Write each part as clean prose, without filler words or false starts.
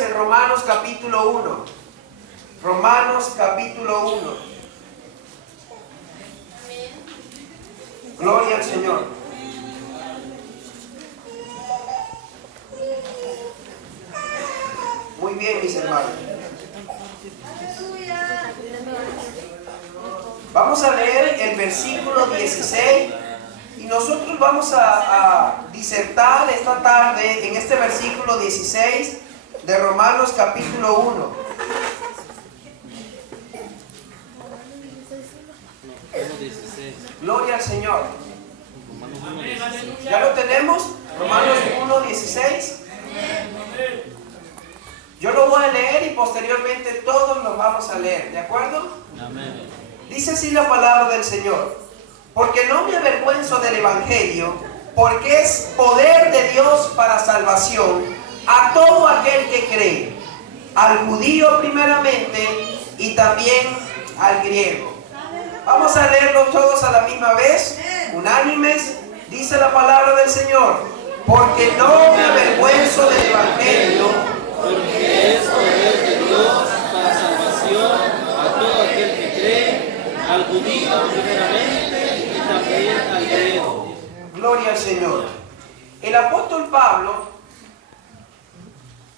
Biblias en Romanos capítulo 1. Romanos capítulo 1. Gloria al Señor. Muy bien, mis hermanos. Vamos a leer el versículo 16 y nosotros vamos a disertar esta tarde en este versículo 16 de Romanos capítulo 1. Gloria al Señor. ¿Ya lo tenemos? Romanos 1, 16. Yo lo voy a leer y posteriormente todos lo vamos a leer, ¿de acuerdo? Amén. Dice así la palabra del Señor: porque no me avergüenzo del Evangelio, porque es poder de Dios para salvación a todo aquel que cree, al judío primeramente y también al griego. Vamos a leerlo todos a la misma vez, unánimes. Dice la palabra del Señor: porque no me avergüenzo del Evangelio, porque es poder de Dios para salvación a todo aquel que cree, al judío primeramente y también al griego. Gloria al Señor. El apóstol Pablo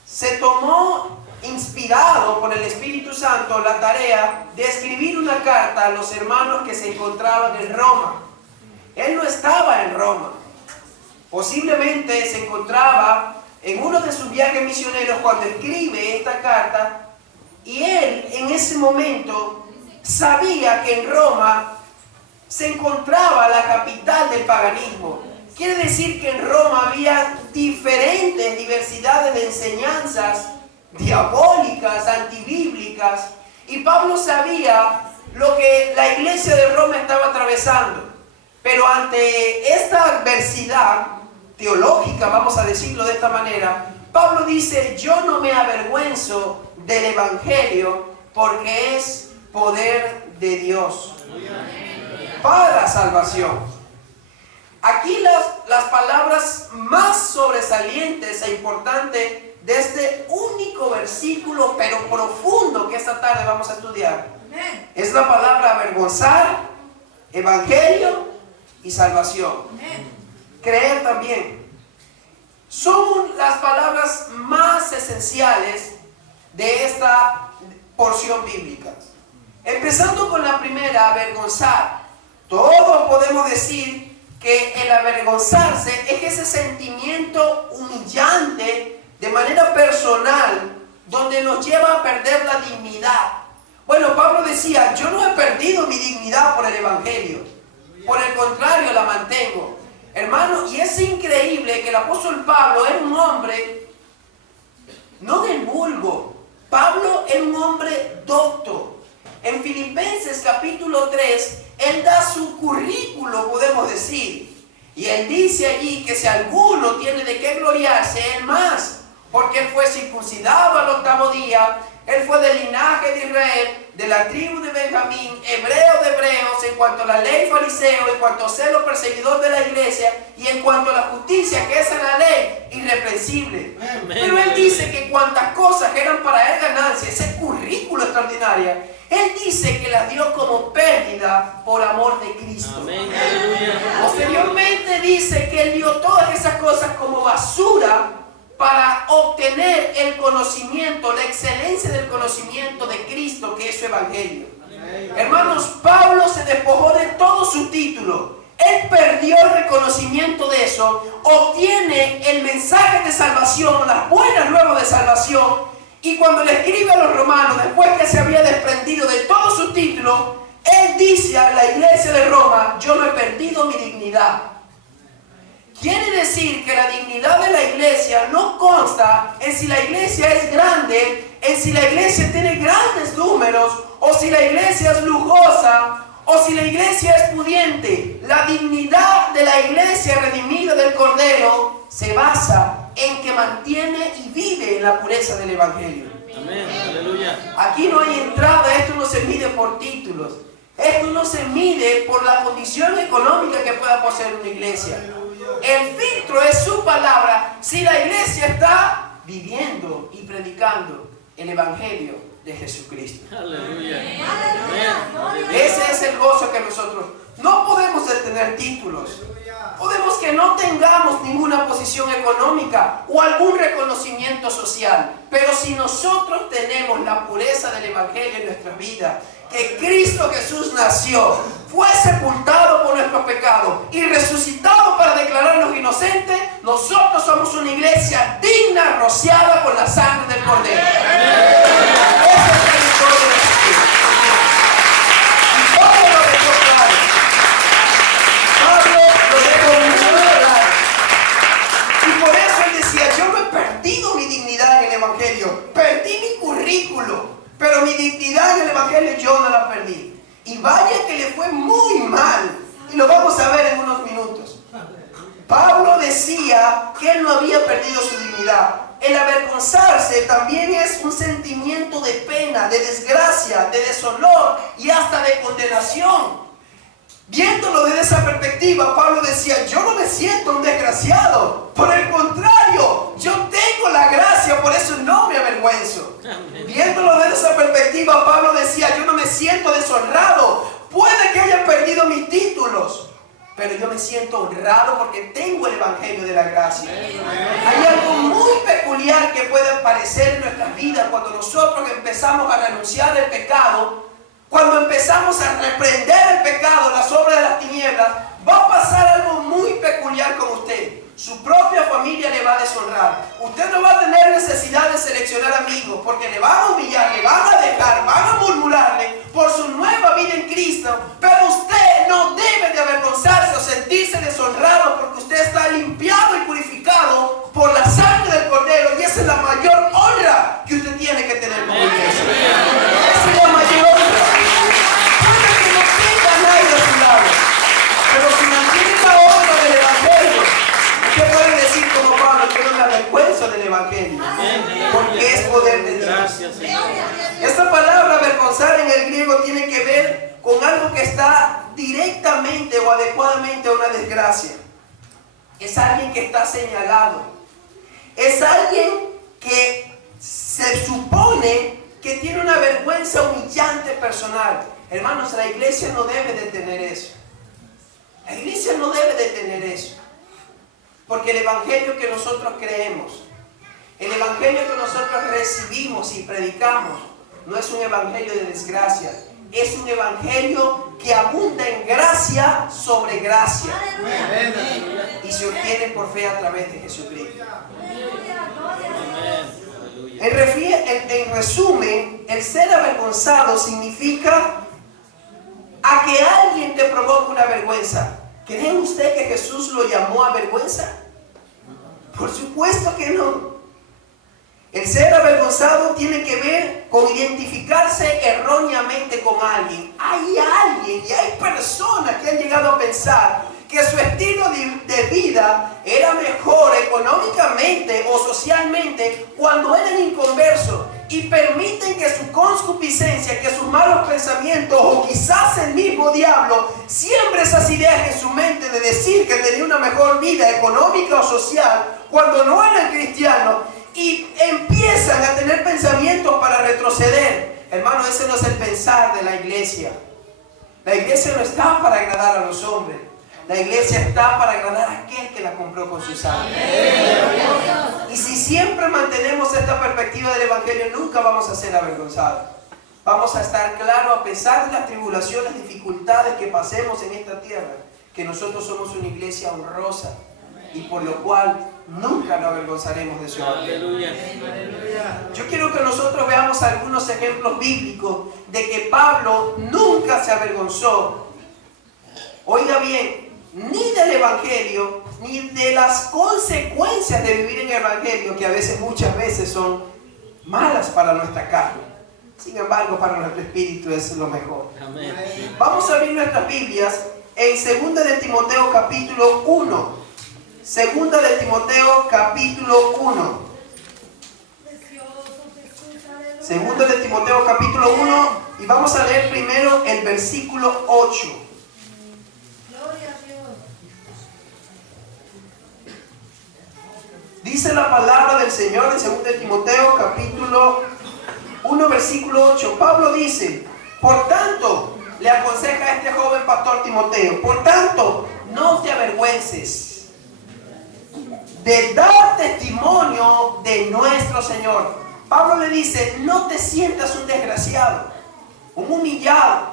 se tomó, inspirado por el Espíritu Santo, la tarea de escribir una carta a los hermanos que se encontraban en Roma. Él no estaba en Roma. Posiblemente se encontraba en uno de sus viajes misioneros cuando escribe esta carta, y él en ese momento sabía que en Roma se encontraba la capital del paganismo. Quiere decir que en Roma había diferentes diversidades de enseñanzas diabólicas, antibíblicas, y Pablo sabía lo que la iglesia de Roma estaba atravesando. Pero ante esta adversidad teológica, vamos a decirlo de esta manera, Pablo dice: yo no me avergüenzo del Evangelio, porque es poder de Dios para salvación. Aquí las palabras más sobresalientes e importantes de este único versículo, pero profundo, que esta tarde vamos a estudiar, es la palabra avergonzar, evangelio y salvación. Creer también. Son las palabras más esenciales de esta porción bíblica. Empezando con la primera, avergonzar. Todos podemos decir que el avergonzarse es ese sentimiento humillante de manera personal, donde nos lleva a perder la dignidad. Bueno, Pablo decía: yo no he perdido mi dignidad por el Evangelio, por el contrario, la mantengo. Hermano, y es increíble que el apóstol Pablo era un hombre no del vulgo. Pablo era un hombre docto. En Filipenses capítulo 3, él da su currículo, podemos decir. Y él dice allí que si alguno tiene de qué gloriarse, él más. Porque él fue circuncidado al 8º día, él fue del linaje de Israel, de la tribu de Benjamín, hebreo de hebreos, en cuanto a la ley fariseo, en cuanto a celo perseguidor de la iglesia, y en cuanto a la justicia que es en la ley, irreprensible. Pero él dice que cuantas cosas eran para él ganancia, ese currículo extraordinario, él dice que las dio como pérdida por amor de Cristo. Amén. Posteriormente dice que él dio todas esas cosas como basura para obtener el conocimiento, la excelencia del conocimiento de Cristo, que es su evangelio. Hermanos, Pablo se despojó de todo su título. Él perdió el reconocimiento de eso, obtiene el mensaje de salvación, las buenas nuevas de salvación, y cuando le escribe a los romanos, después que se había desprendido de todo su título, él dice a la iglesia de Roma: yo no he perdido mi dignidad. Quiere decir que la dignidad de la iglesia no consta en si la iglesia es grande, en si la iglesia tiene grandes números, o si la iglesia es lujosa, o si la iglesia es pudiente. La dignidad de la iglesia redimida del Cordero se basa en que mantiene y vive en la pureza del Evangelio. Amén. Aleluya. Aquí no hay entrada, esto no se mide por títulos, esto no se mide por la condición económica que pueda poseer una iglesia. El filtro es su palabra. Si la iglesia está viviendo y predicando el Evangelio de Jesucristo. Aleluya. Ese es el gozo que nosotros no podemos tener títulos. Podemos que no tengamos ninguna posición económica o algún reconocimiento social, pero si nosotros tenemos la pureza del Evangelio en nuestra vida, que Cristo Jesús nació, fue sepultado por nuestros pecados y resucitado para declararnos inocentes, nosotros somos una iglesia digna, rociada con la sangre del Cordero. Esa es la victoria de Jesús. Y todo lo dejó claro. Pablo lo dejó muy claro. Y por eso él decía, yo no he perdido mi dignidad en el Evangelio, perdí mi currículo, pero mi dignidad en el Evangelio yo no la perdí. Y vaya que le fue muy mal. Y lo vamos a ver en unos minutos. Pablo decía que él no había perdido su dignidad. El avergonzarse también es un sentimiento de pena, de desgracia, de deshonor y hasta de condenación. Viéndolo desde esa perspectiva, Pablo decía, yo no me siento un desgraciado. Por el contrario, yo tengo la gracia, por eso no me avergüenzo. Viéndolo desde esa perspectiva, Pablo decía, yo no me siento deshonrado. Puede que haya perdido mis títulos, pero yo me siento honrado porque tengo el Evangelio de la gracia. Hay algo muy peculiar que puede aparecer en nuestras vidas cuando nosotros empezamos a renunciar al pecado. Cuando empezamos a reprender el pecado, las obras de las tinieblas, va a pasar algo muy peculiar con usted. Su propia familia le va a deshonrar. Usted no va a tener necesidad de seleccionar amigos porque le van a humillar, le van a dejar, van a murmurarle por su nueva vida en Cristo. Pero usted no debe de avergonzarse o sentirse deshonrado porque usted está limpiado y purificado por la sangre del Cordero. Y esa es la mayor honra que usted tiene que tener como iglesia. Esa es la mayor honra. Puede que no tenga nadie a su lado, pero si mantiene la honra del Evangelio, usted puede decir como Pablo, yo no me avergüenzo del Evangelio, porque es poder de Dios. Gracias, Señor. Esta palabra avergonzar en el griego tiene que ver con algo que está directamente o adecuadamente a una desgracia. Es alguien que está señalado. Es alguien que se supone que tiene una vergüenza humillante personal. Hermanos, la iglesia no debe de tener eso. La iglesia no debe de tener eso. Porque el Evangelio que nosotros creemos, el Evangelio que nosotros recibimos y predicamos, no es un Evangelio de desgracia. Es un Evangelio que abunda en gracia sobre gracia. Y se obtiene por fe a través de Jesucristo. En resumen, el ser avergonzado significa a que alguien te provoque una vergüenza. ¿Cree usted que Jesús lo llamó a vergüenza? Por supuesto que no. El ser avergonzado tiene que ver con identificarse erróneamente con alguien. Hay alguien y hay personas que han llegado a pensar que su estilo de vida era mejor económicamente o socialmente cuando eran inconversos y permiten que su concupiscencia, que sus malos pensamientos o quizás el mismo diablo siembre esas ideas en su mente de decir que tenía una mejor vida económica o social cuando no eran cristianos y empiezan a tener pensamientos para retroceder. Hermano, ese no es el pensar de la iglesia. La iglesia no está para agradar a los hombres. La iglesia está para agradar a aquel que la compró con su sangre. Y si siempre mantenemos esta perspectiva del Evangelio, nunca vamos a ser avergonzados. Vamos a estar claros, a pesar de las tribulaciones, dificultades que pasemos en esta tierra, que nosotros somos una iglesia honrosa y por lo cual nunca nos avergonzaremos de su Evangelio. Yo quiero que nosotros veamos algunos ejemplos bíblicos de que Pablo nunca se avergonzó. Oiga bien, ni del Evangelio, ni de las consecuencias de vivir en el Evangelio, que a veces, muchas veces son malas para nuestra carne. Sin embargo, para nuestro espíritu es lo mejor. Amén. Vamos a abrir nuestras Biblias en 2 de Timoteo capítulo 1. 2 de Timoteo capítulo 1. 2 de Timoteo capítulo 1 y vamos a leer primero el versículo 8. Dice la palabra del Señor. Señor en 2 de Timoteo capítulo 1 versículo 8. Pablo dice, por tanto, le aconseja a este joven pastor Timoteo, por tanto, no te avergüences de dar testimonio de nuestro Señor. Pablo le dice, no te sientas un desgraciado, un humillado.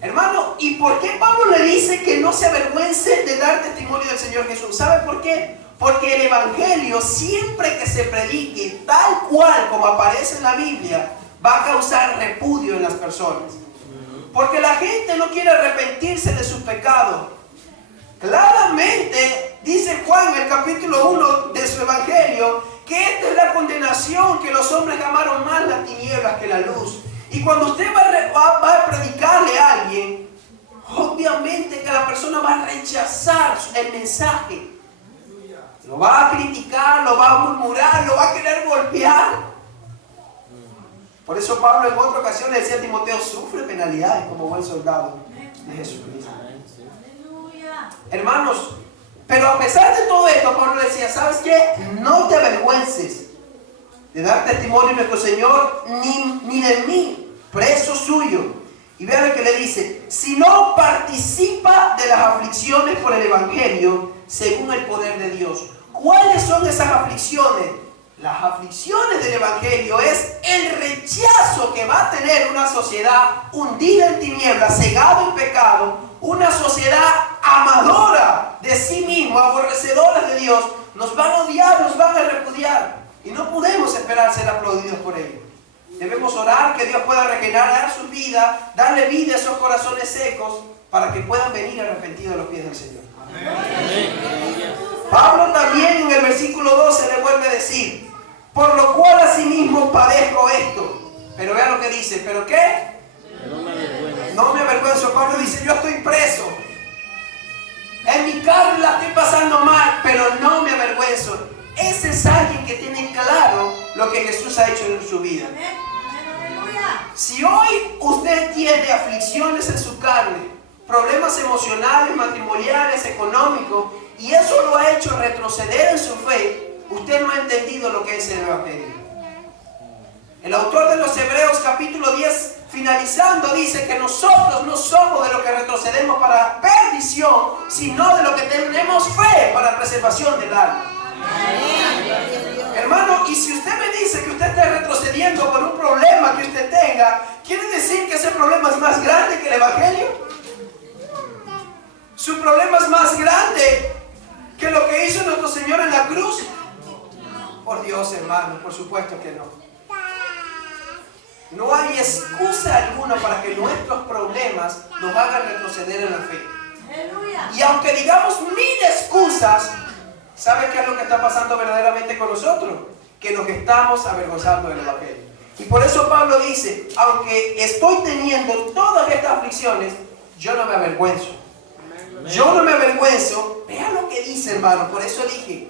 Hermano, ¿y por qué Pablo le dice que no se avergüence de dar testimonio del Señor Jesús? ¿Sabe por qué? Porque el Evangelio, siempre que se predique tal cual como aparece en la Biblia, va a causar repudio en las personas. Porque la gente no quiere arrepentirse de sus pecados. Claramente dice Juan en el capítulo 1 de su Evangelio que esta es la condenación, que los hombres amaron más las tinieblas que la luz. Y cuando usted va a predicarle a alguien, obviamente que la persona va a rechazar el mensaje. Lo va a criticar, lo va a murmurar, lo va a querer golpear. Por eso Pablo en otra ocasión le decía a Timoteo, sufre penalidades como buen soldado de Jesucristo. Hermanos, pero a pesar de todo esto, Pablo decía, ¿sabes qué? No te avergüences de dar testimonio de nuestro Señor, ni de mí, preso suyo. Y vean lo que le dice, si no participa de las aflicciones por el Evangelio, según el poder de Dios. ¿Cuáles son esas aflicciones? Las aflicciones del Evangelio es el rechazo que va a tener una sociedad hundida en tinieblas, cegada en pecado, una sociedad amadora de sí mismo, aborrecedora de Dios. Nos van a odiar, nos van a repudiar y no podemos esperar ser aplaudidos por ellos. Debemos orar que Dios pueda regenerar su vida, darle vida a esos corazones secos para que puedan venir arrepentidos a los pies del Señor. Amén. Pablo también en el versículo 12 le vuelve a decir, por lo cual asimismo padezco esto. Pero vean lo que dice, ¿pero qué? No me avergüenzo. Pablo dice, yo estoy preso. En mi carne la estoy pasando mal, pero no me avergüenzo. Ese es alguien que tiene claro lo que Jesús ha hecho en su vida. Si hoy usted tiene aflicciones en su carne, problemas emocionales, matrimoniales, económicos, y eso lo ha hecho retroceder en su fe, usted no ha entendido lo que es el Evangelio. El autor de los Hebreos capítulo 10, finalizando, dice que nosotros no somos de los que retrocedemos para perdición, sino de los que tenemos fe para preservación del alma. Hermano, y si usted me dice que usted está retrocediendo por un problema que usted tenga, ¿quiere decir que ese problema es más grande que el Evangelio? ¿Su problema es más grande que lo que hizo nuestro Señor en la cruz? Por Dios, hermano, por supuesto que no. No hay excusa alguna para que nuestros problemas nos hagan retroceder en la fe. Y aunque digamos 1000 excusas, ¿sabe qué es lo que está pasando verdaderamente con nosotros? Que nos estamos avergonzando del Evangelio. Y por eso Pablo dice, aunque estoy teniendo todas estas aflicciones, yo no me avergüenzo. Yo no me avergüenzo. Vean lo que dice, hermano. Por eso dije,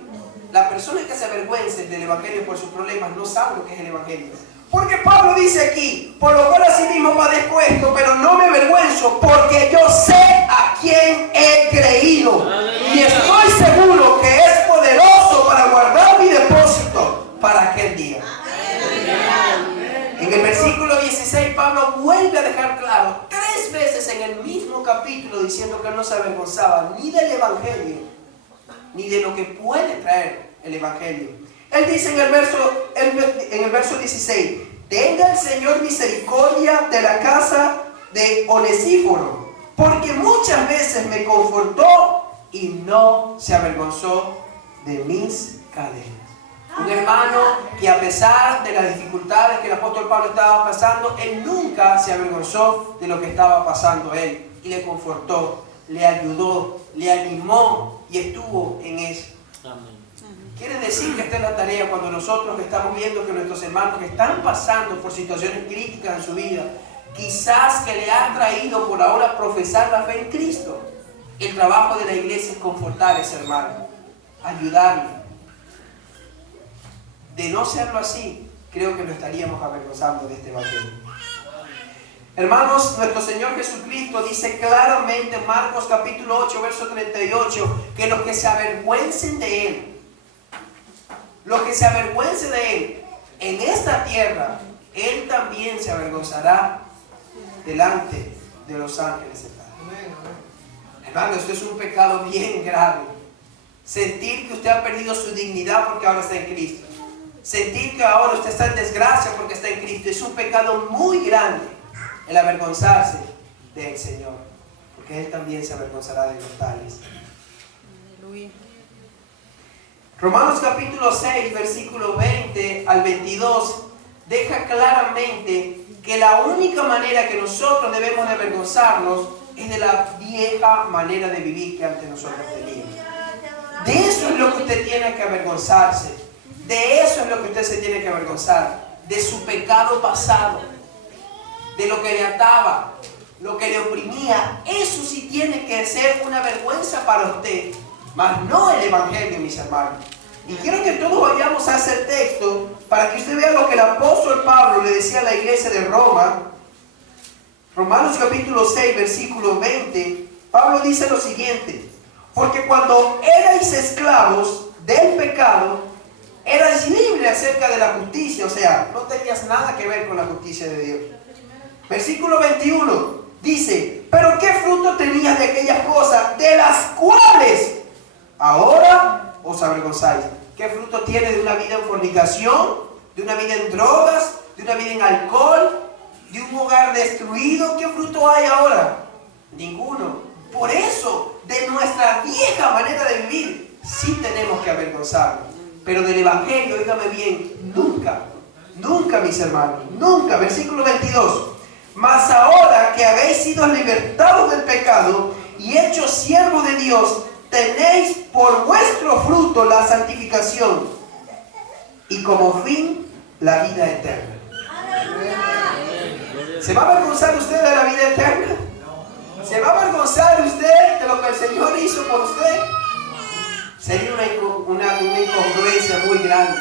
la persona que se avergüence del Evangelio por sus problemas no sabe lo que es el Evangelio. Porque Pablo dice aquí, por lo cual asimismo padezco esto, pero no me avergüenzo, porque yo sé a quién he creído. Y estoy seguro que es poderoso para guardar mi depósito para aquel día. En el versículo 16, Pablo vuelve a dejar claro 3 veces en el mismo capítulo, diciendo que él no se avergonzaba ni del Evangelio, ni de lo que puede traer el Evangelio. Él dice en el verso 16, tenga el Señor misericordia de la casa de Onesíforo, porque muchas veces me confortó y no se avergonzó de mis cadenas. Un hermano que a pesar de las dificultades que el apóstol Pablo estaba pasando, él nunca se avergonzó de lo que estaba pasando él, y le confortó, le ayudó, le animó y estuvo en eso. Amén. Quiere decir que esta es la tarea cuando nosotros estamos viendo que nuestros hermanos que están pasando por situaciones críticas en su vida, quizás que le ha traído por ahora profesar la fe en Cristo. El trabajo de la iglesia es confortar a ese hermano, ayudarle. De no serlo así, creo que lo estaríamos avergonzando de este evangelio. Hermanos, nuestro Señor Jesucristo dice claramente en Marcos capítulo 8, verso 38, que los que se avergüencen de Él lo que se avergüence de Él en esta tierra, Él también se avergonzará delante de los ángeles de Padre. Hermano, esto es un pecado bien grave. Sentir que usted ha perdido su dignidad porque ahora está en Cristo. Sentir que ahora usted está en desgracia porque está en Cristo. Es un pecado muy grande el avergonzarse del Señor, porque Él también se avergonzará de los tales. Aleluya. Romanos capítulo 6, versículo 20 al 22, deja claramente que la única manera que nosotros debemos de avergonzarnos es de la vieja manera de vivir que antes nosotros teníamos. De eso es lo que usted tiene que avergonzarse. De eso es lo que usted se tiene que avergonzar. De su pecado pasado. De lo que le ataba, lo que le oprimía. Eso sí tiene que ser una vergüenza para usted. Mas no el Evangelio, mis hermanos. Y quiero que todos vayamos a ese texto para que usted vea lo que el apóstol Pablo le decía a la iglesia de Roma. Romanos capítulo 6, versículo 20. Pablo dice lo siguiente: porque cuando erais esclavos del pecado, eras libre acerca de la justicia. O sea, no tenías nada que ver con la justicia de Dios. Versículo 21 dice: pero ¿qué fruto tenías de aquellas cosas de las cuales ahora os avergonzáis? ¿Qué fruto tiene de una vida en fornicación, de una vida en drogas, de una vida en alcohol, de un hogar destruido? ¿Qué fruto hay ahora? Ninguno. Por eso, de nuestra vieja manera de vivir, sí tenemos que avergonzarnos. Pero del Evangelio, oígame bien, nunca, nunca, mis hermanos, nunca. Versículo 22. Mas ahora que habéis sido libertados del pecado y hechos siervos de Dios, tenéis por vuestro fruto la santificación y como fin la vida eterna. ¿Se va a avergonzar usted de la vida eterna? ¿Se va a avergonzar usted de lo que el Señor hizo por usted? Sería una incongruencia muy grande.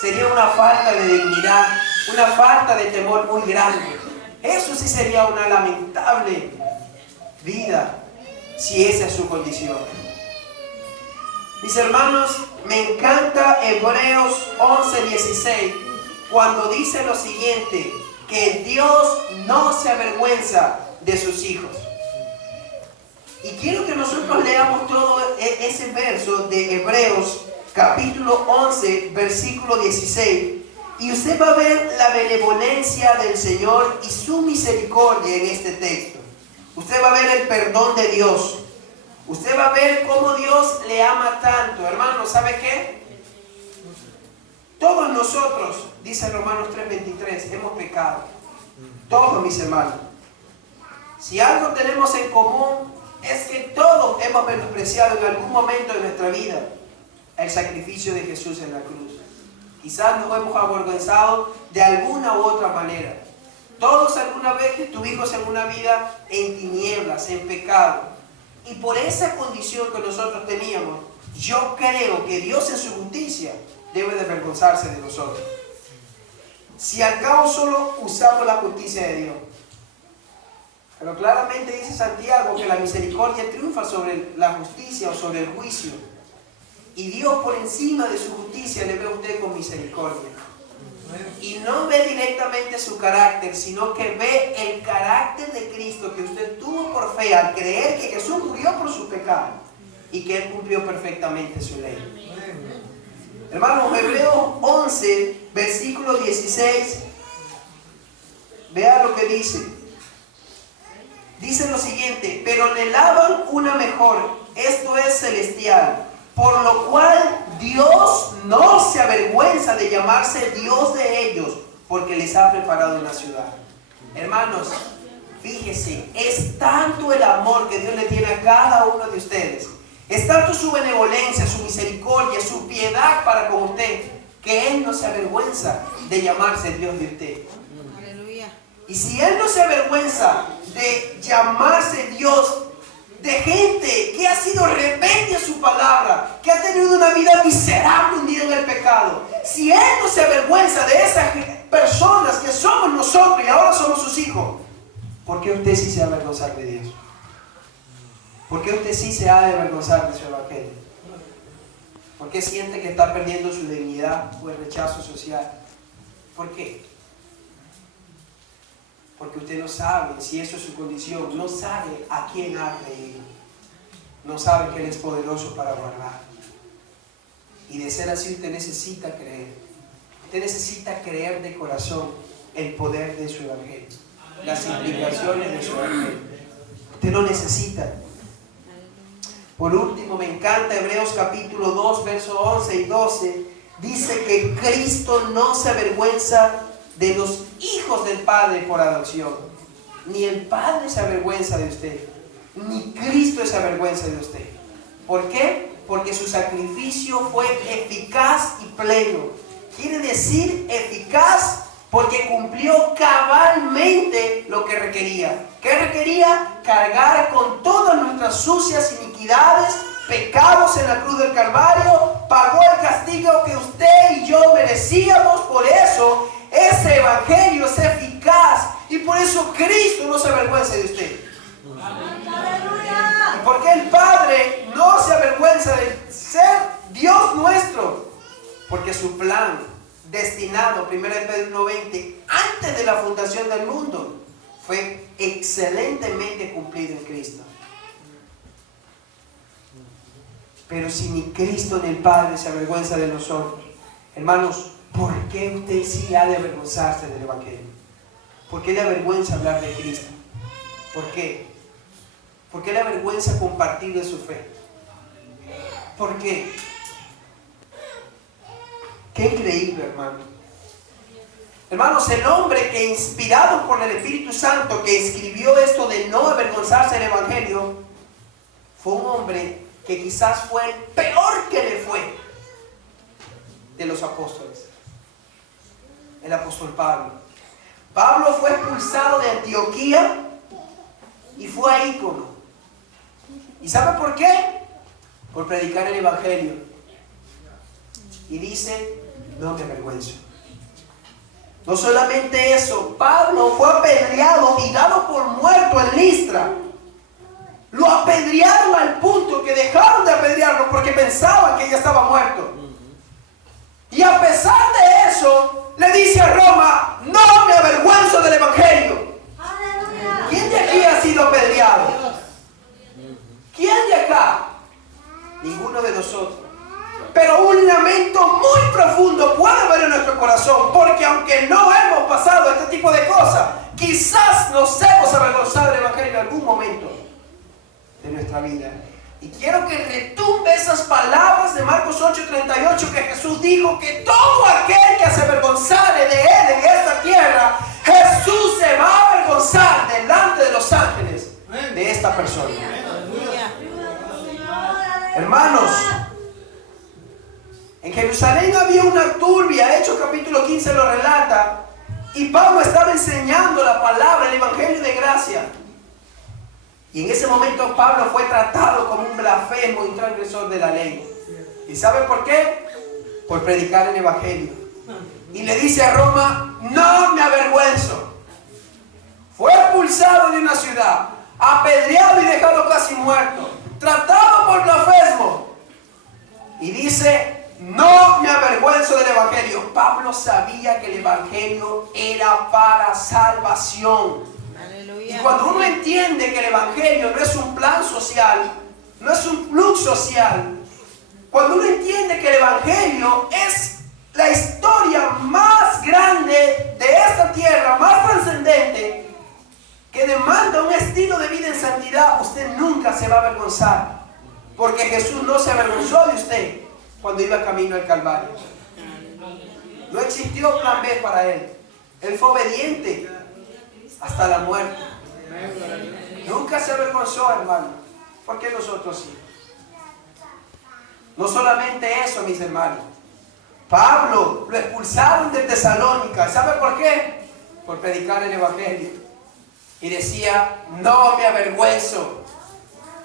Sería una falta de dignidad, una falta de temor muy grande. Eso sí sería una lamentable vida si esa es su condición. Mis hermanos, me encanta Hebreos 11:16 cuando dice lo siguiente: que Dios no se avergüenza de sus hijos. Y quiero que nosotros leamos todo ese verso de Hebreos capítulo 11 versículo 16. Y usted va a ver la benevolencia del Señor y su misericordia en este texto. Usted va a ver el perdón de Dios. Usted va a ver cómo Dios le ama tanto. Hermano, ¿sabe qué? Todos nosotros, dice Romanos 3:23, hemos pecado. Todos, mis hermanos. Si algo tenemos en común es que todos hemos menospreciado en algún momento de nuestra vida el sacrificio de Jesús en la cruz. Quizás nos hemos avergonzado de alguna u otra manera. Todos alguna vez estuvimos en una vida en tinieblas, en pecado. Y por esa condición que nosotros teníamos, yo creo que Dios en su justicia debe de avergonzarse de nosotros. Si al cabo solo usamos la justicia de Dios. Pero claramente dice Santiago que la misericordia triunfa sobre la justicia o sobre el juicio. Y Dios por encima de su justicia le ve a usted con misericordia. Y no ve directamente su carácter, sino que ve el carácter de Cristo que usted tuvo por fe al creer que Jesús murió por su pecado y que Él cumplió perfectamente su ley. Hermanos, Hebreos 11, versículo 16, vea lo que dice. Dice lo siguiente: pero anhelaban una mejor, esto es celestial, por lo cual Dios no se avergüenza de llamarse Dios de ellos, porque les ha preparado una ciudad. Hermanos, fíjese, es tanto el amor que Dios le tiene a cada uno de ustedes, es tanto su benevolencia, su misericordia, su piedad para con usted, que Él no se avergüenza de llamarse Dios de usted. Aleluya. Y si Él no se avergüenza de llamarse Dios de gente que ha sido rebelde a su palabra, que ha tenido una vida miserable hundida en el pecado, si Él no se avergüenza de esas personas que somos nosotros y ahora somos sus hijos, ¿por qué usted sí se va a avergonzar de Dios? ¿Por qué usted sí se ha de avergonzar de su evangelio? ¿Por qué siente que está perdiendo su dignidad o el rechazo social? ¿Por qué? Porque usted no sabe si eso es su condición, no sabe a quién ha creído, no sabe que Él es poderoso para guardar. Y de ser así usted necesita creer. Usted necesita creer de corazón el poder de su evangelio, las implicaciones de su evangelio. Usted lo necesita. Por último, me encanta Hebreos capítulo 2, versos 11 y 12. Dice que Cristo no se avergüenza de los hijos del Padre por adopción. Ni el Padre se avergüenza de usted, ni Cristo se avergüenza de usted. ¿Por qué? Porque su sacrificio fue eficaz y pleno. Quiere decir eficaz porque cumplió cabalmente lo que requería. ¿Qué requería? Cargar con todas nuestras sucias iniquidades, pecados en la cruz del Calvario, pagó el castigo que usted y yo merecíamos. Por eso ese evangelio es eficaz y por eso Cristo no se avergüenza de usted. ¿Y por qué el Padre no se avergüenza de ser Dios nuestro? Porque su plan destinado, 1 Pedro 1:20, antes de la fundación del mundo, fue excelentemente cumplido en Cristo. Pero si ni Cristo ni el Padre se avergüenza de nosotros, hermanos, ¿por qué usted sí ha de avergonzarse del evangelio? ¿Por qué le avergüenza hablar de Cristo? ¿Por qué? ¿Por qué le avergüenza compartir de su fe? ¿Por qué? Qué increíble, hermano. Hermanos, el hombre que, inspirado por el Espíritu Santo, que escribió esto de no avergonzarse del evangelio, fue un hombre que quizás fue el peor que le fue de los apóstoles. El apóstol Pablo. Pablo fue expulsado de Antioquía y fue a Ícono. ¿Y sabe por qué? Por predicar el evangelio. Y dice, no me avergüenzo. No solamente eso, Pablo fue apedreado y dado por muerto en Listra. Lo apedrearon al punto que dejaron de apedrearlo porque pensaban que ya estaba muerto. Y a pesar de eso, le dice a Roma, no me avergüenzo del evangelio. ¿Quién de aquí ha sido apedreado? ¿Quién de acá? Ninguno de nosotros. Pero un lamento muy profundo puede haber en nuestro corazón, porque aunque no hemos pasado este tipo de cosas, quizás nos hemos avergonzado del evangelio en algún momento de nuestra vida. Y quiero que retumbe esas palabras de Marcos 8:38, que Jesús dijo que todo aquel que se avergonzare de él en esta tierra, Jesús se va a avergonzar delante de los ángeles de esta persona. Hermanos, en Jerusalén había una turbia. Hechos capítulo 15 lo relata. Y Pablo estaba enseñando la palabra, el evangelio de gracia. Y en ese momento Pablo fue tratado como un blasfemo y transgresor de la ley. ¿Y sabe por qué? Por predicar el evangelio. Y le dice a Roma, no me avergüenzo. Fue expulsado de una ciudad, apedreado y dejado casi muerto, tratado por blasfemo. Y dice, no me avergüenzo del evangelio. Pablo sabía que el evangelio era para salvación. Aleluya. Y cuando uno entiende que el evangelio no es un plan social, no es un plus social, cuando uno entiende que el evangelio es la historia más grande de esta tierra, más trascendente, que demanda un estilo de vida en santidad, usted nunca se va a avergonzar, porque Jesús no se avergonzó de usted cuando iba camino al Calvario. No existió plan B para él. Él fue obediente hasta la muerte. Nunca se avergonzó, hermano. ¿Por qué nosotros sí? No solamente eso, mis hermanos. Pablo lo expulsaron de Tesalónica. ¿Sabe por qué? Por predicar el evangelio. Y decía, no me avergüenzo.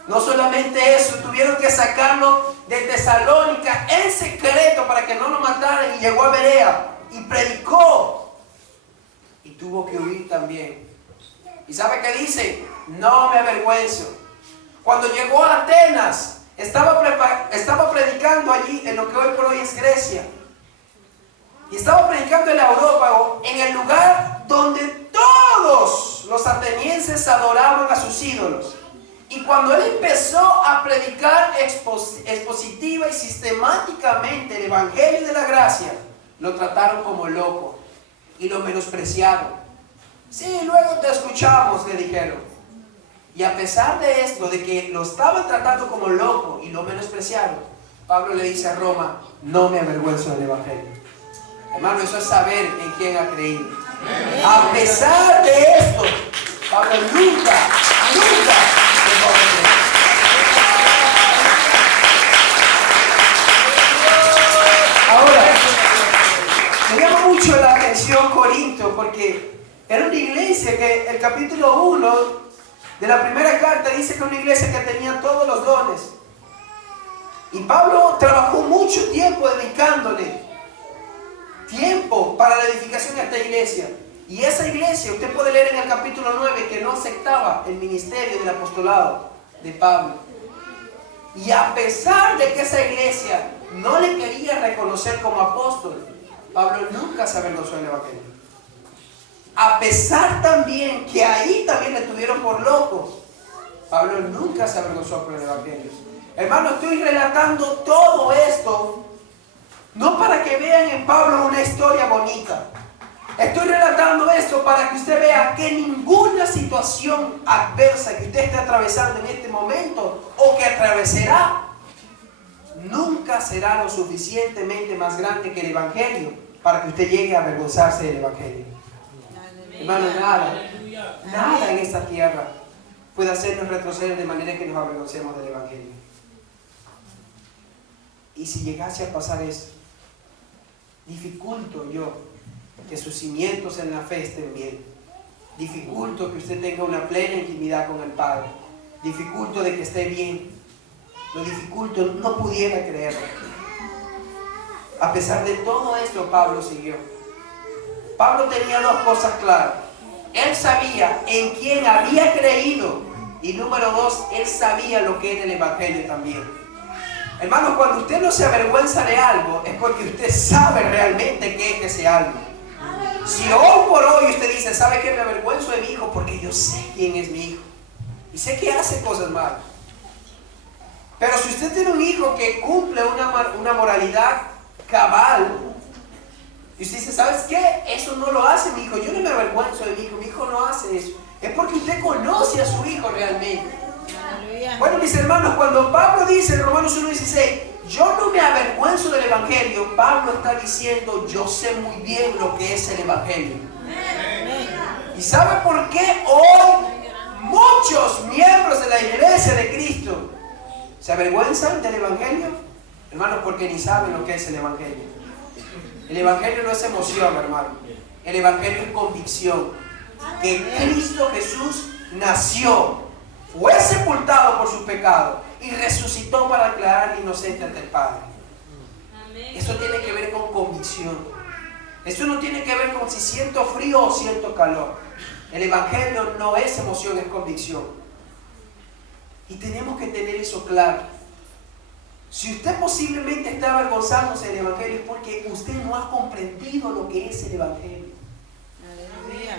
No solamente eso, tuvieron que sacarlo de Tesalónica en secreto para que no lo mataran, y llegó a Berea y predicó y tuvo que huir también. ¿Y sabe qué dice? No me avergüenzo. Cuando llegó a Atenas estaba predicando allí en lo que hoy por hoy es Grecia. Y estaba predicando en el Areópago, en el lugar donde todos los atenienses adoraban a sus ídolos. Y cuando él empezó a predicar expositiva y sistemáticamente el Evangelio de la Gracia, lo trataron como loco y lo menospreciaron. Sí, luego te escuchamos, le dijeron. Y a pesar de esto, de que lo estaban tratando como loco y lo menospreciaron, Pablo le dice a Roma: no me avergüenzo del Evangelio. Hermano, eso es saber en quién ha creído. A pesar de esto, Pablo nunca dejó de creer. Ahora, me llama mucho la atención Corinto, porque era una iglesia que el capítulo 1 de la primera carta dice que era una iglesia que tenía todos los dones. Y Pablo trabajó mucho tiempo dedicándole tiempo para la edificación de esta iglesia. Y esa iglesia, usted puede leer en el capítulo 9 que no aceptaba el ministerio del apostolado de Pablo. Y a pesar de que esa iglesia no le quería reconocer como apóstol, Pablo nunca se avergonzó del Evangelio. A pesar también que ahí también le tuvieron por loco, Pablo nunca se avergonzó por el Evangelio. Hermano, estoy relatando todo esto no para que vean en Pablo una historia bonita. Estoy relatando esto para que usted vea que ninguna situación adversa que usted esté atravesando en este momento o que atravesará nunca será lo suficientemente más grande que el Evangelio para que usted llegue a avergonzarse del Evangelio. Hermano, nada en esta tierra puede hacernos retroceder de manera que nos avergoncemos del Evangelio. Y si llegase a pasar eso, dificulto yo que sus cimientos en la fe estén bien. Dificulto que usted tenga una plena intimidad con el Padre. Dificulto de que esté bien. Lo dificulto, no pudiera creerlo. A pesar de todo esto, Pablo siguió. Pablo tenía dos cosas claras. Él sabía en quién había creído. Y número dos, él sabía lo que era el Evangelio también. Hermano, cuando usted no se avergüenza de algo, es porque usted sabe realmente qué es ese algo. Si hoy por hoy usted dice: ¿sabe qué? Me avergüenzo de mi hijo porque yo sé quién es mi hijo. Y sé que hace cosas malas. Pero si usted tiene un hijo que cumple una moralidad cabal, y usted dice: ¿sabes qué? Eso no lo hace mi hijo. Yo no me avergüenzo de mi hijo no hace eso. Es porque usted conoce a su hijo realmente. Bueno, mis hermanos, cuando Pablo dice en Romanos 1:16, yo no me avergüenzo del Evangelio, Pablo está diciendo: yo sé muy bien lo que es el Evangelio. ¿Y sabe por qué hoy muchos miembros de la iglesia de Cristo se avergüenzan del Evangelio? Hermanos, porque ni saben lo que es el Evangelio. El Evangelio no es emoción, hermano. El Evangelio es convicción. Que Cristo Jesús nació, fue sepultado por sus pecados y resucitó para declarar inocente ante el Padre. Eso tiene que ver con convicción. Eso no tiene que ver con si siento frío o siento calor. El Evangelio no es emoción, es convicción. Y tenemos que tener eso claro. Si usted posiblemente está avergonzándose del Evangelio, es porque usted no ha comprendido lo que es el Evangelio.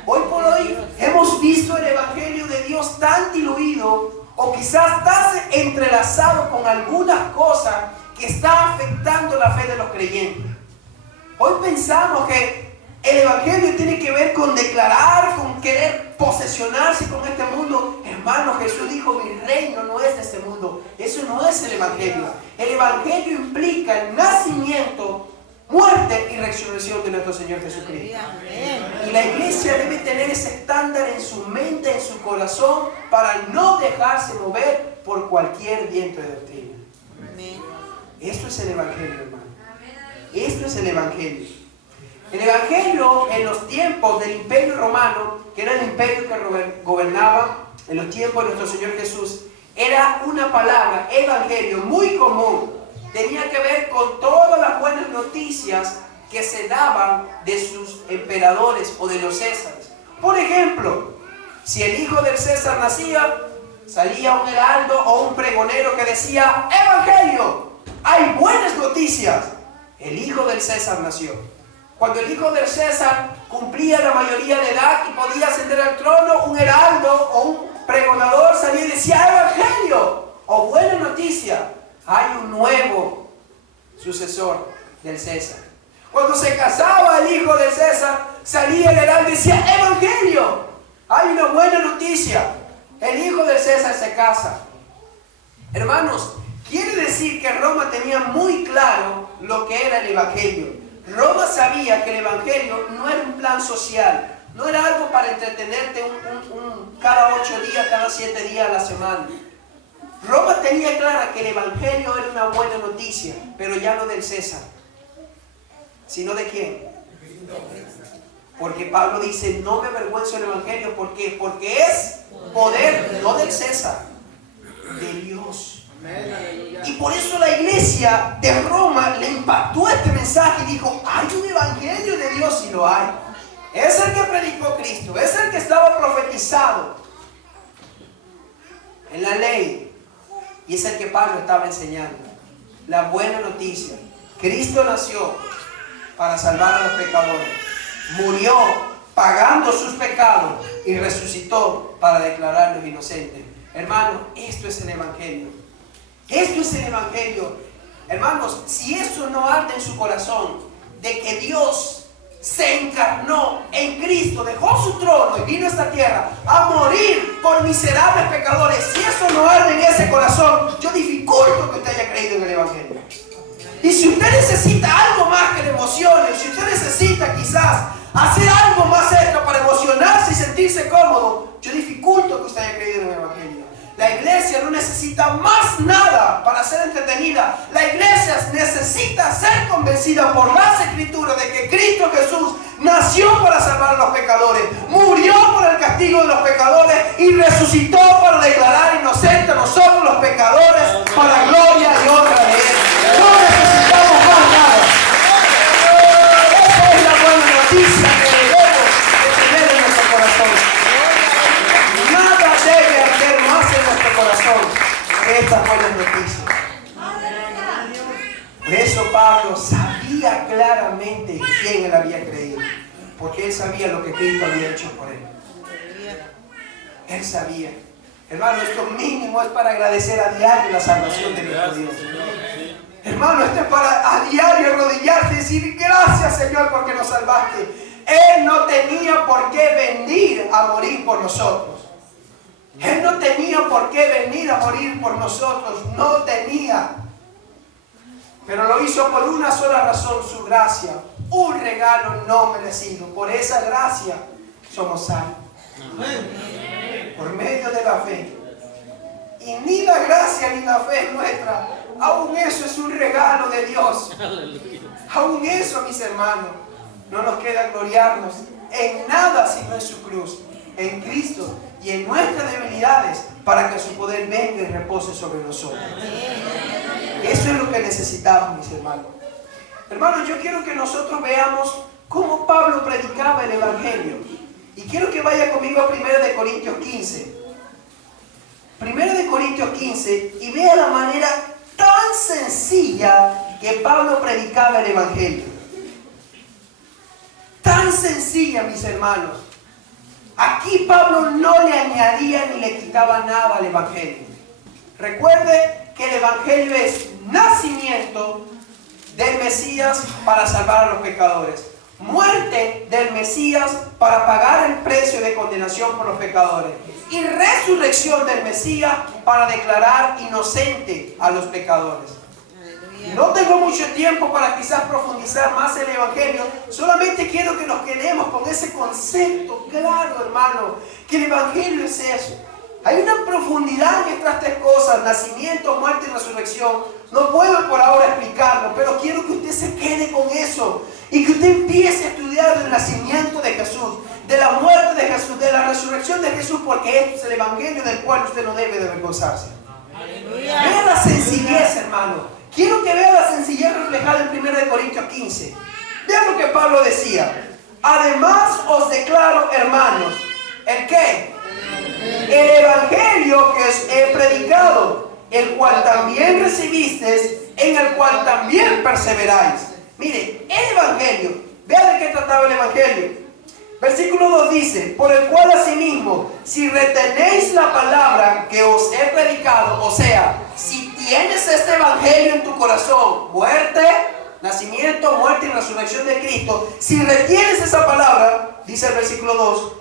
Hoy por hoy hemos visto el Evangelio de Dios tan diluido, o quizás tan entrelazado con algunas cosas que está afectando la fe de los creyentes. Hoy pensamos que el Evangelio tiene que ver con declarar, con querer posesionarse con este mundo. Hermano, Jesús dijo: mi reino no es de este mundo. Eso no es el Evangelio. El Evangelio implica el nacimiento, muerte y resurrección de nuestro Señor Jesucristo. Y la iglesia debe tener ese estándar en su mente, en su corazón, para no dejarse mover por cualquier viento de doctrina. Esto es el Evangelio, hermano. Esto es el Evangelio. El Evangelio en los tiempos del Imperio Romano, que era el imperio que gobernaba en los tiempos de nuestro Señor Jesús, era una palabra, evangelio, muy común. Tenía que ver con todas las buenas noticias que se daban de sus emperadores o de los Césares. Por ejemplo, si el hijo del César nacía, salía un heraldo o un pregonero que decía: Evangelio, hay buenas noticias. El hijo del César nació. Cuando el hijo del César cumplía la mayoría de edad y podía ascender al trono, un heraldo o un pregonador salía y decía: Evangelio o buena noticia, hay un nuevo sucesor del César. Cuando se casaba el hijo del César, salía el heraldo y decía: Evangelio, hay una buena noticia, el hijo del César se casa. Hermanos, quiere decir que Roma tenía muy claro lo que era el Evangelio. Roma sabía que el Evangelio no era un plan social, no era algo para entretenerte cada 8 días, cada 7 días a la semana. Roma tenía clara que el Evangelio era una buena noticia, pero ya no del César, sino de quién. Porque Pablo dice: no me avergüenzo del Evangelio. ¿Por qué? Porque es poder, no del César, de Dios. Y por eso la iglesia de Roma le impactó este mensaje y dijo: hay un Evangelio de Dios, y lo hay. Es el que predicó Cristo, es el que estaba profetizado en la ley, y es el que Pablo estaba enseñando. La buena noticia: Cristo nació para salvar a los pecadores, murió pagando sus pecados y resucitó para declararlos inocentes. Hermanos, esto es el Evangelio. Esto es el Evangelio. Hermanos, si eso no arde en su corazón, de que Dios se encarnó en Cristo, dejó su trono y vino a esta tierra a morir por miserables pecadores, si eso no arde en ese corazón, yo dificulto que usted haya creído en el Evangelio. Y si usted necesita algo más que le emocione, si usted necesita quizás hacer algo más extra para emocionarse y sentirse cómodo, yo dificulto que usted haya creído en el Evangelio. La iglesia no necesita más nada para ser entretenida. La iglesia necesita ser convencida por las Escrituras de que Cristo Jesús nació para salvar a los pecadores, murió por el castigo de los pecadores y resucitó para declarar inocentes a nosotros los pecadores para gloria y honra de Él. No necesitamos más nada. Esa es la buena noticia que debemos de tener en nuestro corazón. Nada debe arder más en nuestro corazón que estas buenas noticias. Por eso Pablo sabía claramente quién él había creído, porque él sabía lo que Cristo había hecho por él. Él sabía. Hermano, esto mínimo es para agradecer a diario la salvación de nuestro Dios. Hermano, esto es para a diario arrodillarse y decir: gracias, Señor, porque nos salvaste. Él no tenía por qué venir a morir por nosotros. Él no tenía por qué venir a morir por nosotros. No tenía. Pero lo hizo por una sola razón: su gracia. Un regalo no merecido. Por esa gracia somos salvos. Por medio de la fe. Y ni la gracia ni la fe es nuestra. Aún eso es un regalo de Dios. Aún eso, mis hermanos, no nos queda gloriarnos en nada sino en su cruz, en Cristo y en nuestras debilidades, para que su poder venga y repose sobre nosotros. Eso es lo que necesitamos, mis hermanos. Hermanos, yo quiero que nosotros veamos cómo Pablo predicaba el Evangelio. Y quiero que vaya conmigo a 1 Corintios 15. 1 Corintios 15, y vea la manera tan sencilla que Pablo predicaba el Evangelio. Tan sencilla, mis hermanos. Aquí Pablo no le añadía ni le quitaba nada al Evangelio. Recuerde que el Evangelio es nacimiento del Mesías para salvar a los pecadores, muerte del Mesías para pagar el precio de condenación por los pecadores, y resurrección del Mesías para declarar inocente a los pecadores. No tengo mucho tiempo para quizás profundizar más en el Evangelio. Solamente quiero que nos quedemos con ese concepto claro, hermano, que el Evangelio es eso. Hay una profundidad en estas tres cosas: nacimiento, muerte y resurrección. No puedo por ahora explicarlo, pero quiero que usted se quede con eso y que usted empiece a estudiar el nacimiento de Jesús, de la muerte de Jesús, de la resurrección de Jesús, porque este es el Evangelio del cual usted no debe de avergonzarse. Vea la sencillez, hermano. Quiero que vea la sencillez reflejada en 1 Corintios 15. Vean lo que Pablo decía: además os declaro, hermanos, ¿el qué? El evangelio que os he predicado, el cual también recibisteis, en el cual también perseveráis. Mire, el evangelio, vea de qué trataba el evangelio. Versículo 2 dice, por el cual asimismo, si retenéis la palabra que os he predicado, o sea, si tienes este evangelio en tu corazón, muerte, nacimiento, muerte y resurrección de Cristo, si retienes esa palabra, dice el versículo 2,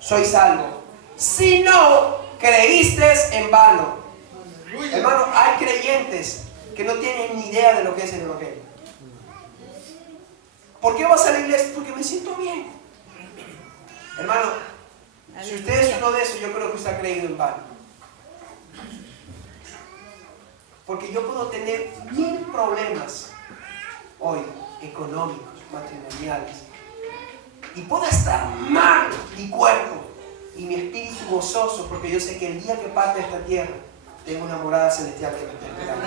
sois salvo. Si no, creísteis en vano. Hermano, hay creyentes que no tienen ni idea de lo que es el evangelio. ¿Por qué vas a la iglesia? Porque me siento bien. Hermano, si usted es uno de esos, yo creo que usted ha creído en vano. Porque yo puedo tener 1000 problemas hoy, económicos, matrimoniales, y puedo estar mal mi cuerpo y mi espíritu gozoso, porque yo sé que el día que parte de esta tierra tengo una morada celestial que me está esperando.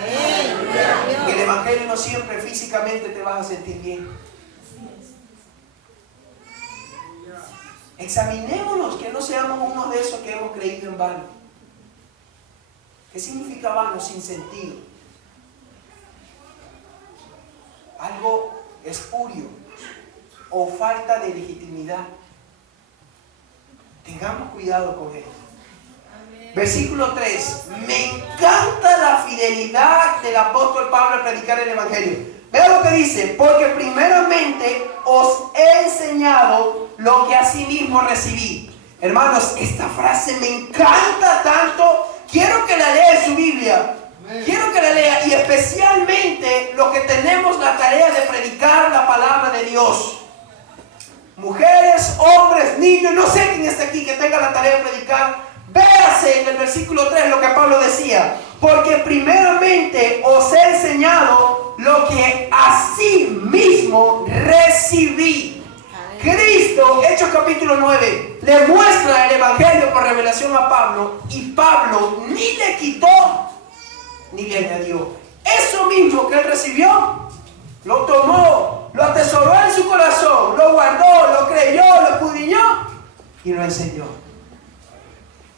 Y el evangelio no siempre físicamente te vas a sentir bien. Examinémonos, que no seamos uno de esos que hemos creído en vano. ¿Qué significa vano? Sin sentido. Algo espurio o falta de legitimidad. Tengamos cuidado con esto. Versículo 3. Me encanta la fidelidad del apóstol Pablo al predicar el evangelio. Vea lo que dice, porque primeramente os he enseñado lo que asimismo recibí. Hermanos, esta frase me encanta tanto. Quiero que la lea en su Biblia. Quiero que la lea, y especialmente los que tenemos la tarea de predicar la palabra de Dios. Mujeres, hombres, niños, no sé quién está aquí que tenga la tarea de predicar. Véase en el versículo 3 lo que Pablo decía. Porque primeramente os he enseñado lo que así mismo recibí. Cristo, Hechos capítulo 9, le muestra el evangelio por revelación a Pablo, y Pablo ni le quitó ni le añadió. Eso mismo que él recibió, lo tomó, lo atesoró en su corazón, lo guardó, lo creyó, lo escudriñó y lo enseñó.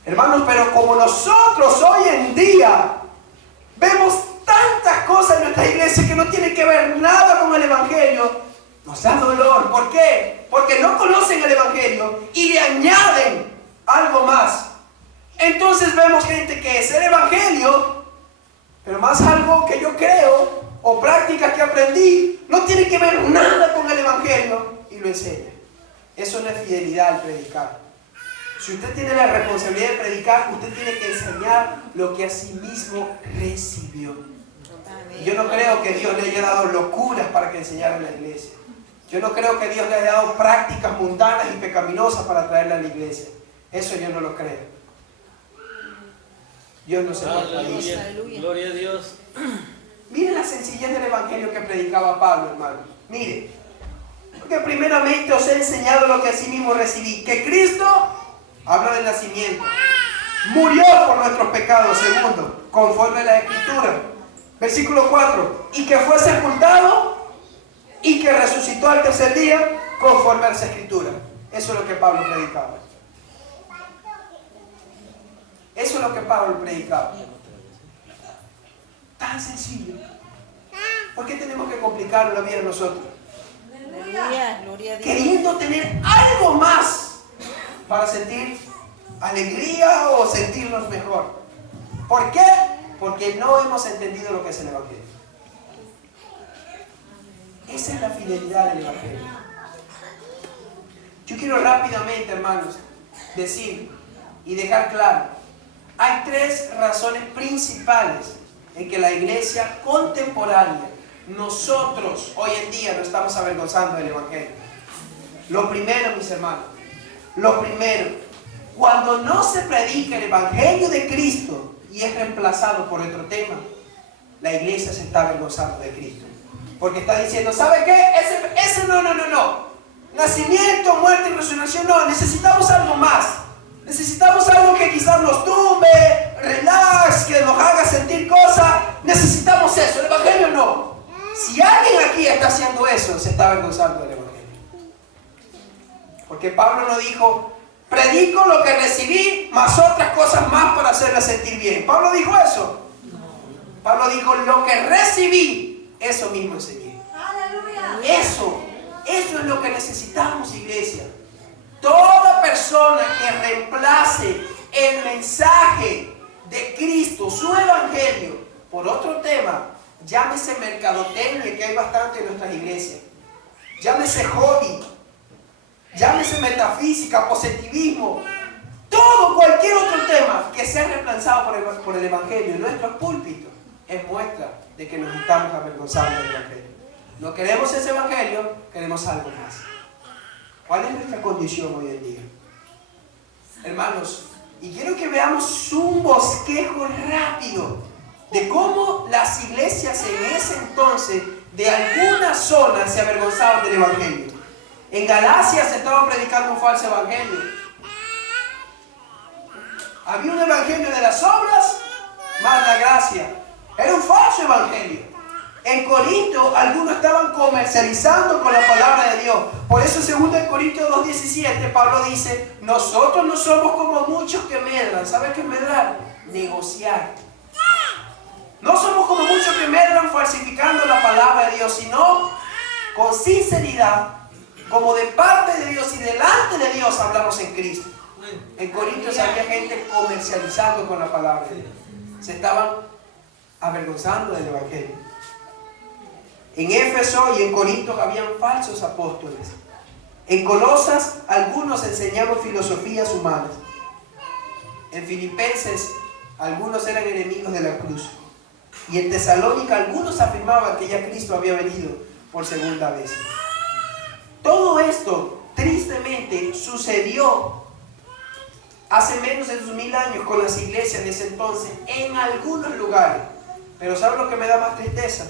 Hermanos, pero como nosotros hoy en día vemos tantas cosas en nuestra iglesia que no tienen que ver nada con el evangelio, nos da dolor. ¿Por qué? Porque no conocen el evangelio y le añaden algo más. Entonces vemos gente que es el evangelio, pero más algo que yo creo o prácticas que aprendí, no tiene que ver nada con el evangelio y lo enseña. Eso no es fidelidad al predicar. Si usted tiene la responsabilidad de predicar, usted tiene que enseñar lo que a sí mismo recibió. Y yo no creo que Dios le haya dado locuras para que enseñara en la iglesia. Yo no creo que Dios le haya dado prácticas mundanas y pecaminosas para traerla a la iglesia. Eso yo no lo creo. Dios no se lo dice. Gloria a Dios. Mire la sencillez del evangelio que predicaba Pablo, hermano. Mire, porque primeramente os he enseñado lo que así mismo recibí, que Cristo, habla del nacimiento, murió por nuestros pecados, segundo, conforme a la Escritura. Versículo 4, y que fue sepultado y que resucitó al tercer día, conforme a las Escrituras. Eso es lo que Pablo predicaba. Eso es lo que Pablo predicaba. Tan sencillo. ¿Por qué tenemos que complicar la vida nosotros? Aleluya, gloria a Dios. Queriendo tener algo más para sentir alegría o sentirnos mejor. ¿Por qué? Porque no hemos entendido lo que es el evangelio. Esa es la fidelidad del evangelio. Yo quiero rápidamente, hermanos, decir y dejar claro, hay 3 razones principales en que la iglesia contemporánea, nosotros hoy en día nos estamos avergonzando del evangelio. Lo primero, mis hermanos, lo primero, cuando no se predica el evangelio de Cristo y es reemplazado por otro tema, la iglesia se está avergonzando de Cristo. Porque está diciendo, ¿sabe qué? Ese no. Nacimiento, muerte y resurrección, no. Necesitamos algo más. Necesitamos algo que quizás nos tumbe, relax, que nos haga sentir cosas. Necesitamos eso. El evangelio no. Si alguien aquí está haciendo eso, se está avergonzando del evangelio. Porque Pablo no dijo, Predico lo que recibí, más otras cosas más para hacerla sentir bien. Pablo dijo eso. Pablo dijo, lo que recibí, eso mismo enseñé. Eso es lo que necesitamos, iglesia. Toda persona que reemplace el mensaje de Cristo, su evangelio, por otro tema, llámese mercadotecnia, que hay bastante en nuestras iglesias, llámese hobby, llámese metafísica, positivismo, todo, cualquier otro tema que sea reemplazado por el evangelio en nuestros púlpitos, es muestra de que nos estamos avergonzando del evangelio. No queremos ese evangelio, queremos algo más. ¿Cuál es nuestra condición hoy en día? Hermanos, y quiero que veamos un bosquejo rápido de cómo las iglesias en ese entonces de algunas zonas se avergonzaban del evangelio. En Galacia se estaba predicando un falso evangelio. Había un evangelio de las obras más la gracia. Era un falso evangelio. En Corinto algunos estaban comercializando con la palabra de Dios. Por eso en 2 Corintios 2:17 Pablo dice, nosotros no somos como muchos que medran. ¿Sabe qué es medrar? Negociar. No somos como muchos que medran falsificando la palabra de Dios, sino con sinceridad, como de parte de Dios y delante de Dios hablamos en Cristo. En Corintios había gente comercializando con la palabra de Dios. Se estaban avergonzando del evangelio. En Éfeso y en Corinto habían falsos apóstoles. En Colosas algunos enseñaban filosofías humanas. En Filipenses algunos eran enemigos de la cruz. Y en Tesalónica algunos afirmaban que ya Cristo había venido por segunda vez. Todo esto tristemente sucedió hace menos de 2000 años con las iglesias de ese entonces en algunos lugares. Pero ¿sabe lo que me da más tristeza?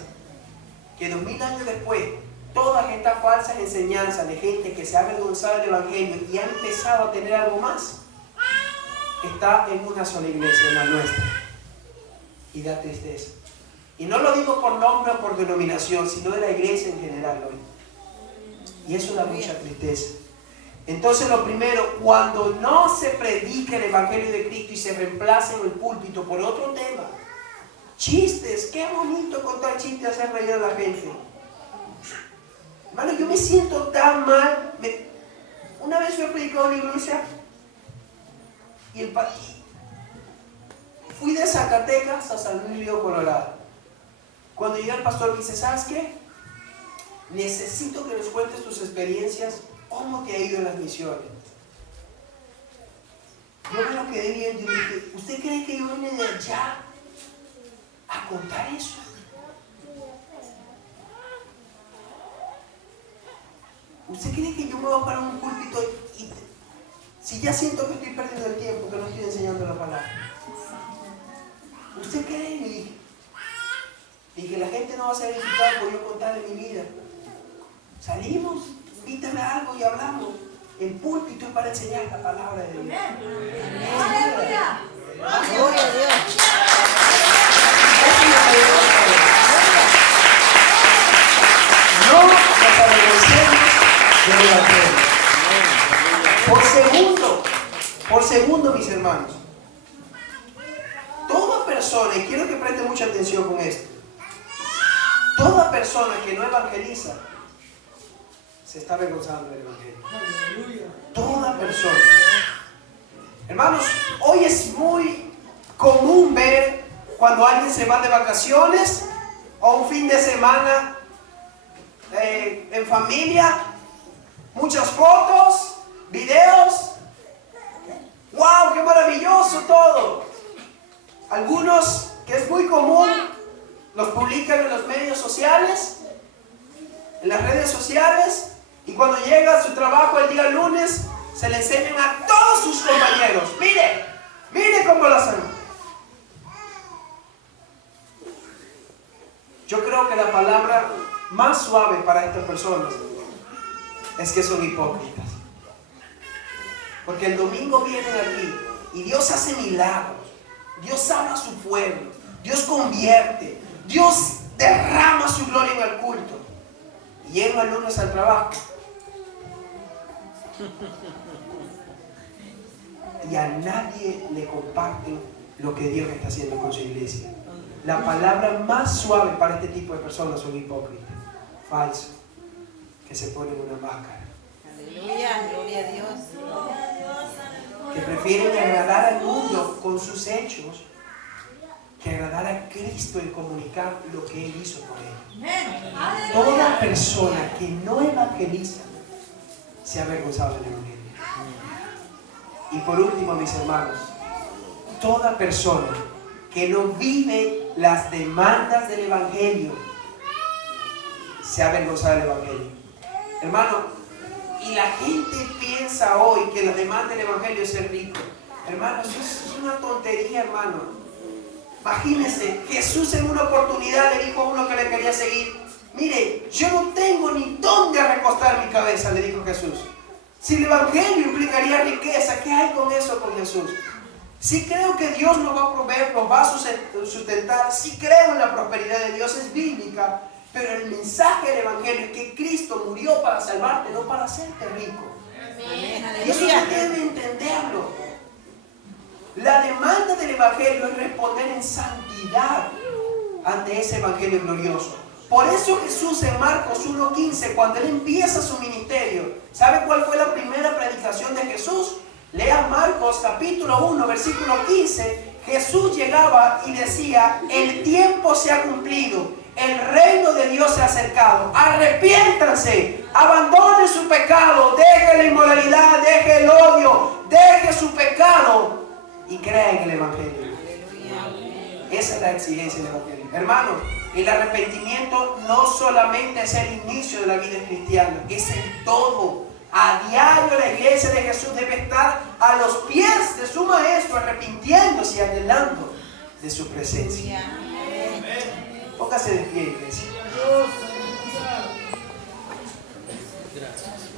Que 2000 años después, todas estas falsas enseñanzas de gente que se ha avergonzado del evangelio y ha empezado a tener algo más, está en una sola iglesia, en la nuestra. Y da tristeza. Y no lo digo por nombre o por denominación, sino de la iglesia en general hoy. Y eso da mucha tristeza. Entonces lo primero, cuando no se predica el evangelio de Cristo y se reemplaza en el púlpito por otro tema, chistes, qué bonito contar chistes, hacer reír a la gente. Hermano, yo me siento tan mal. Una vez fui a predicar a una iglesia y fui de Zacatecas a San Luis Río Colorado. Cuando llega el pastor me dice, ¿sabes qué? Necesito que nos cuentes tus experiencias, cómo te ha ido en las misiones. Yo me lo quedé viendo y dije, ¿usted cree que yo vine de allá a contar eso? ¿Usted cree que yo me voy a parar en un púlpito y si ya siento que estoy perdiendo el tiempo, que no estoy enseñando la palabra? ¿Usted cree? Y que la gente no va a ser edificada por yo contarle mi vida. Salimos, invítame a algo y hablamos. El púlpito es para enseñar la palabra de Dios. ¡Aleluya! ¡Gloria a Dios! No nos avergoncemos del evangelio. Por segundo, mis hermanos, toda persona, y quiero que preste mucha atención con esto, toda persona que no evangeliza se está avergonzando del evangelio. Toda persona. Hermanos, hoy es muy común ver cuando alguien se va de vacaciones o un fin de semana en familia, muchas fotos, videos. ¡Wow! ¡Qué maravilloso todo! Algunos, que es muy común, los publican en los medios sociales, en las redes sociales, y cuando llega a su trabajo el día lunes, se le enseñan a todos sus compañeros. Mire cómo lo hacen. Yo creo que la palabra más suave para estas personas es que son hipócritas. Porque el domingo vienen aquí y Dios hace milagros, Dios habla a su pueblo, Dios convierte, Dios derrama su gloria en el culto. Y llegan el lunes al trabajo y a nadie le comparten lo que Dios está haciendo con su iglesia. La palabra más suave para este tipo de personas son hipócritas, falsos, que se ponen una máscara, Aleluya, gloria a Dios. que prefieren agradar al mundo con sus hechos que agradar a Cristo y comunicar lo que Él hizo por ellos. Toda persona que no evangeliza se ha avergonzado del Evangelio. Y por último, mis hermanos, toda persona que no vive las demandas del Evangelio se ha avergonzado del Evangelio. Hermano, y la gente piensa hoy que la demanda del Evangelio es ser rico. Hermano, eso es una tontería, hermano. Imagínense, Jesús en una oportunidad le dijo a uno que le quería seguir: mire, yo no tengo ni dónde recostar mi cabeza, le dijo Jesús. Si el Evangelio implicaría riqueza, ¿qué hay con eso con Jesús? Si creo que Dios nos va a proveer, nos va a sustentar, si creo en la prosperidad de Dios, es bíblica, pero el mensaje del Evangelio es que Cristo murió para salvarte, no para hacerte rico. Y eso usted debe entenderlo. La demanda del Evangelio es responder en santidad ante ese Evangelio glorioso. Por eso Jesús en Marcos 1:15, cuando Él empieza su ministerio, ¿sabe cuál fue la primera predicación de Jesús? Lea Marcos capítulo 1, versículo 15. Jesús llegaba y decía: el tiempo se ha cumplido, el reino de Dios se ha acercado, arrepiéntanse, abandonen su pecado, dejen la inmoralidad, dejen el odio, dejen su pecado y crean en el Evangelio. Esa es la exigencia del Evangelio. Hermano, el arrepentimiento no solamente es el inicio de la vida cristiana, es el todo. A diario la iglesia de Jesús debe estar a los pies de su Maestro, arrepintiéndose y anhelando de su presencia. Póngase de pie, iglesia. Gracias.